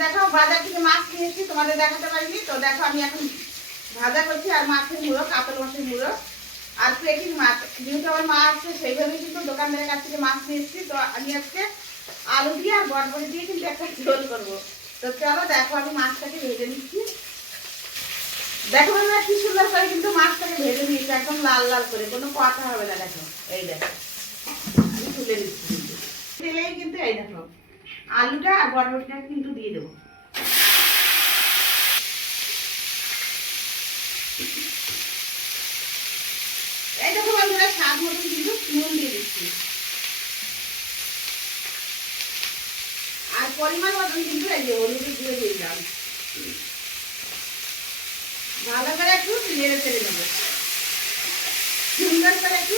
দেখো বাজার থেকে মাছ কিনেছি, তোমাদের দেখাতে পারিনি তো। দেখো আমি এখন ভাজা করছি, আর মাছের মুড়ো, কাতল মাছের মুড়ো আর পেটির মাছ। যেহেতু আমার মা আসছে সেইভাবে কিন্তু দোকানদারের কাছ থেকে মাছ নিয়ে এসেছি। তো আমি আজকে আলু দিয়ে আর বটবড়ি দিয়ে কিন্তু একটা ঝোল করবো। তো চলো দেখো আমি মাছটাকে ভেজে নিচ্ছি। দেখো বন্ধুরা কি সুন্দর করে কিন্তু মাছটাকে ভেজে নিয়েছি, একদম লাল লাল করে, কোনো কথা হবে না। দেখো এই দেখো আমি তুলে দিচ্ছি, কিন্তু দিলেই কিন্তু এই দেখো আলুটা আর বটবড়িটা কিন্তু দিয়ে দেবো। এই দেখো বন্ধুরা স্বাদ মতন কিন্তু নুন দিয়ে দিচ্ছি, আর পরিমাণ মতন কিন্তু এই যে হলুদের গুঁড়ো দিয়ে দিলাম। ভালো করে একটু নেড়ে চেড়ে নেবো, সুন্দর করে একটু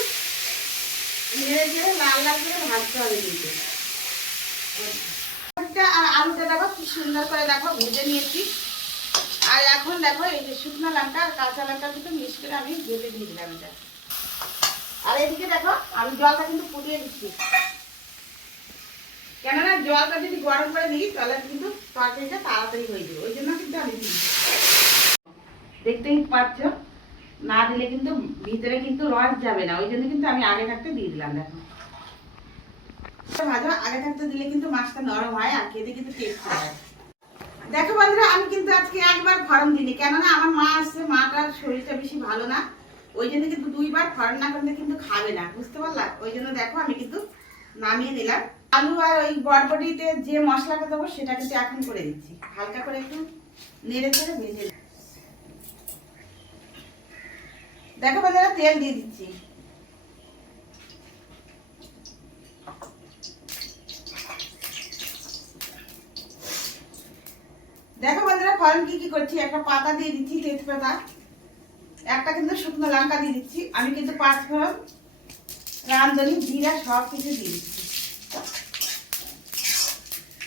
নেড়ে চেড়ে লাল লাল করে ভাজতে হবে কিন্তু। আর আলুটা দেখো কি সুন্দর করে দেখো ভেজে নিয়েছি। আর এখন দেখো এই যে শুকনো লঙ্কা আর কাঁচা লঙ্কা কিন্তু মিক্স করে আমি ভেজে দিয়ে দিলাম এটা। আর এদিকে দেখো আমি জলটা কিন্তু ফুটিয়ে দিচ্ছি, কেননা জলটা যদি গরম করে দিই তাহলে কিন্তু তরকারিটা তাড়াতাড়ি হয়ে যাবে, ওই জন্য কিন্তু আমি দিই। দেখতেই পাচ্ছ না দিলে কিন্তু ভিতরে কিন্তু রস যাবে না, ওই জন্য কিন্তু আমি আগে থাকতে দিয়ে দিলাম। দেখো ভাজা আগে থাকতে দিলে কিন্তু মাছটা নরম হয় আর খেতে কিন্তু টেস্ট হয়। দেখো বন্ধুরা আমি কিন্তু আজকে একবার ফড়ন দিইনি, কেননা আমার মা আসছে, মাটার শরীরটা বেশি ভালো না, ওই জন্য কিন্তু দুইবার ফড়ন না করলে কিন্তু খাবে না, বুঝতে পারলা? ওই জন্য দেখো আমি কিন্তু নামিয়ে নিলাম। আলু আর ওই বটবটিতে যে মশলাটা দেবো সেটা কিন্তু এখন করে দিচ্ছি, হালকা করে একটু নেড়ে চেড়ে ভেজে। দেখো বন্ধুরা তেল দিয়ে দিচ্ছি, দেখো বন্ধুরা ফড়ন কি কি করছি। একটা পাতা দিয়ে দিচ্ছি তেজপাতা, একটা কিন্তু শুকনো লঙ্কা দিয়ে দিচ্ছি, আমি কিন্তু 5 ফোড়ন, রাঁধুনি, জিরা সব কিছু দিয়ে দিচ্ছি।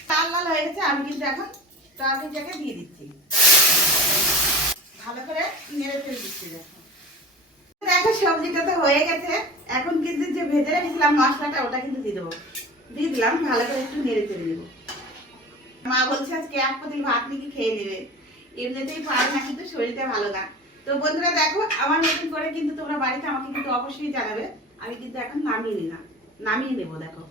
লাল লাল হয়ে গেছে, আমি কিন্তু এখন তরকারিটাকে দিয়ে দিচ্ছি, ভালো করে নেড়ে ফেলে দিচ্ছি। দেখো দেখো সবজিটা তো হয়ে গেছে, এখন কিন্তু যে ভেজে রেখেছিলাম মশলাটা ওটা কিন্তু দিয়ে দেবো, দিয়ে দিলাম, ভালো করে একটু নেড়ে চেড়ে দেবো। মা বলছে আজকে এক পাতিল ভাত নাকি খেয়ে নেবে, এমনিতেই পারে না, কিন্তু শরীরটা ভালো না। তো বন্ধুরা দেখো আমার নতুন করে কিন্তু তোমরা বাড়িতে আমাকে কিন্তু অবশ্যই জানাবে। আমি কিন্তু এখন নামিয়ে নিলাম, নামিয়ে নেবো। দেখো